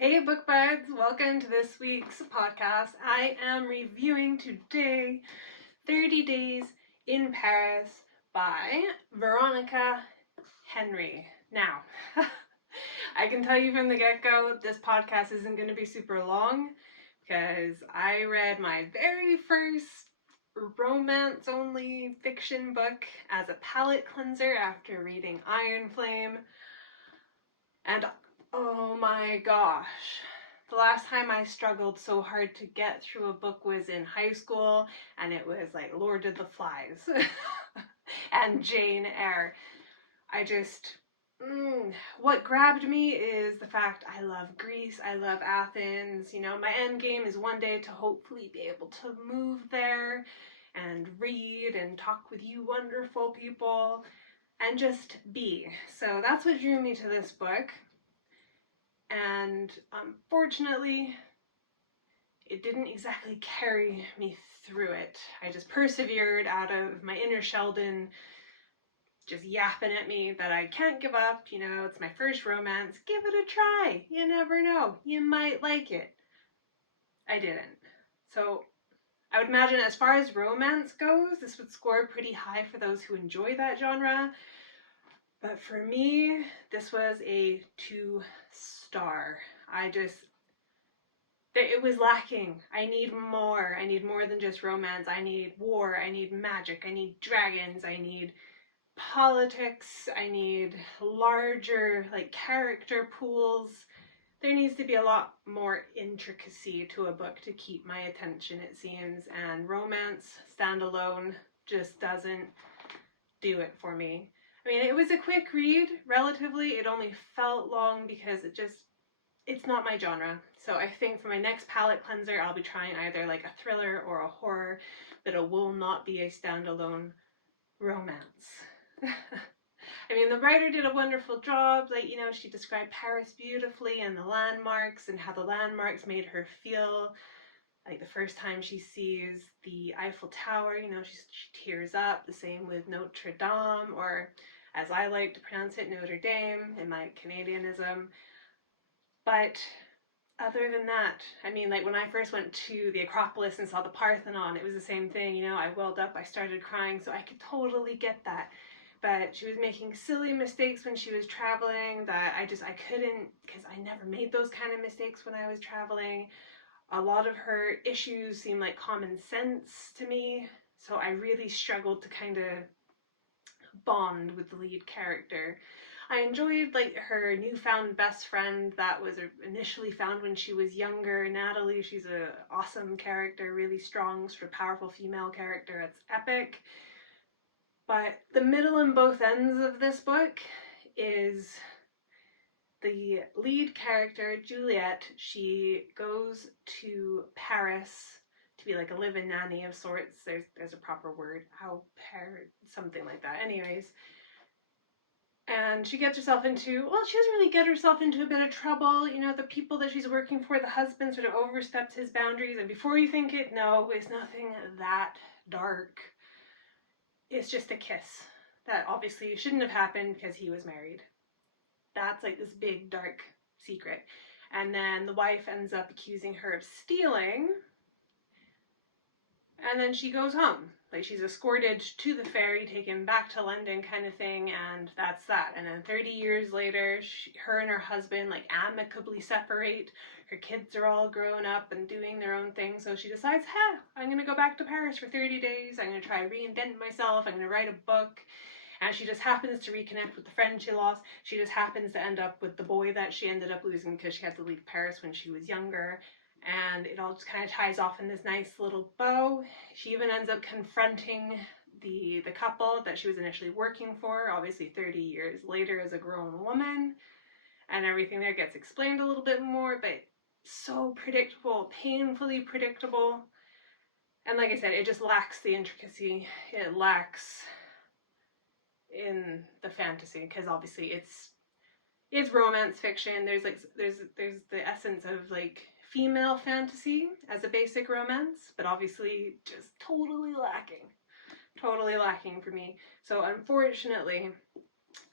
Hey book buds, welcome to this week's podcast. I am reviewing today 30 Days in Paris by Veronica Henry. Now, I can tell you from the get-go, this podcast isn't going to be super long because I read my very first romance-only fiction book as a palate cleanser after reading Iron Flame. And oh my gosh, the last time I struggled so hard to get through a book was in high school, and it was like Lord of the Flies and Jane Eyre. What grabbed me is the fact I love Greece, I love Athens. You know, my end game is one day to hopefully be able to move there and read and talk with you wonderful people and just be. So that's what drew me to this book. And unfortunately, it didn't exactly carry me through it. I just persevered out of my inner Sheldon just yapping at me that I can't give up, you know, it's my first romance, give it a try, you never know, you might like it. I didn't. So I would imagine as far as romance goes, this would score pretty high for those who enjoy that genre. But for me, this was a 2-star. It was lacking. I need more. I need more than just romance. I need war. I need magic. I need dragons. I need politics. I need larger, like, character pools. There needs to be a lot more intricacy to a book to keep my attention, it seems, and romance standalone just doesn't do it for me. I mean, it was a quick read, relatively. It only felt long because it's not my genre. So I think for my next palette cleanser, I'll be trying either like a thriller or a horror, but it will not be a standalone romance. I mean, the writer did a wonderful job. Like, you know, she described Paris beautifully and the landmarks and how the landmarks made her feel. Like the first time she sees the Eiffel Tower, you know, she tears up. The same with Notre Dame, or as I like to pronounce it, Notre Dame in my Canadianism. But other than that, I mean, like when I first went to the Acropolis and saw the Parthenon, it was the same thing, you know, I welled up, I started crying, so I could totally get that. But she was making silly mistakes when she was traveling that I couldn't, because I never made those kind of mistakes when I was traveling. A lot of her issues seem like common sense to me, so I really struggled to kind of bond with the lead character. I enjoyed like her newfound best friend that was initially found when she was younger, Natalie. She's an awesome character, really strong, sort of powerful female character. It's epic. But the middle and both ends of this book is the lead character, Juliette. She goes to Paris to be like a live-in nanny of sorts. There's a proper word, something like that. Anyways, and she gets herself into, well, she doesn't really get herself into a bit of trouble. You know, the people that she's working for, the husband sort of oversteps his boundaries, and before you think it, no, it's nothing that dark. It's just a kiss that obviously shouldn't have happened because he was married. That's like this big dark secret. And then the wife ends up accusing her of stealing, and then she goes home. Like, she's escorted to the ferry, taken back to London kind of thing, and that's that. And then 30 years later, her and her husband like amicably separate. Her kids are all grown up and doing their own thing, so she decides, I'm gonna go back to Paris for 30 days, I'm gonna try to reinvent myself, I'm gonna write a book. And she just happens to reconnect with the friend she lost. She just happens to end up with the boy that she ended up losing because she had to leave Paris when she was younger. And it all just kind of ties off in this nice little bow. She even ends up confronting the couple that she was initially working for, obviously 30 years later as a grown woman. And everything there gets explained a little bit more, but so predictable, painfully predictable. And like I said, it just lacks the intricacy. It lacks in the fantasy, because obviously it's romance fiction. There's the essence of like female fantasy as a basic romance, but obviously just totally lacking for me. So unfortunately,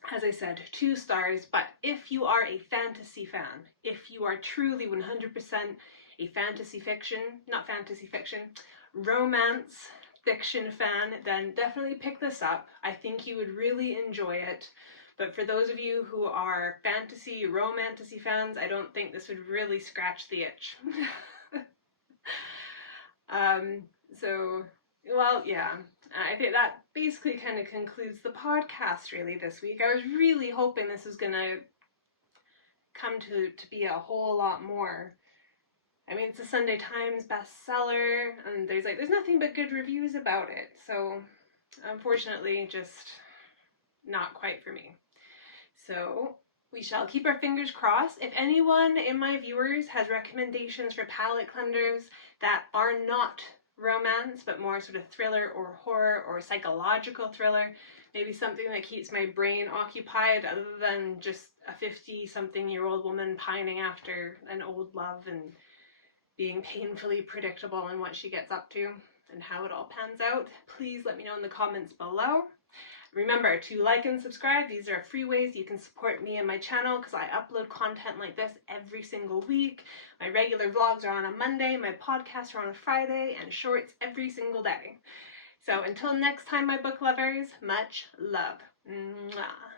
As I said, 2 stars, but if you are a fantasy fan, if you are truly 100% a fantasy fiction, not fantasy fiction, romance fiction fan, then definitely pick this up. I think you would really enjoy it. But for those of you who are fantasy, romantasy fans, I don't think this would really scratch the itch. So, well, yeah, I think that basically kind of concludes the podcast really this week. I was really hoping this was gonna come to be a whole lot more. I mean, it's a Sunday Times bestseller, and there's nothing but good reviews about it. So, unfortunately, just not quite for me. So, we shall keep our fingers crossed. If anyone in my viewers has recommendations for palette cleansers that are not romance, but more sort of thriller or horror or psychological thriller, maybe something that keeps my brain occupied other than just a 50-something-year-old woman pining after an old love and being painfully predictable in what she gets up to and how it all pans out, please let me know in the comments below. Remember to like and subscribe. These are free ways you can support me and my channel because I upload content like this every single week. My regular vlogs are on a Monday, my podcasts are on a Friday, and shorts every single day. So until next time, my book lovers, much love. Mwah.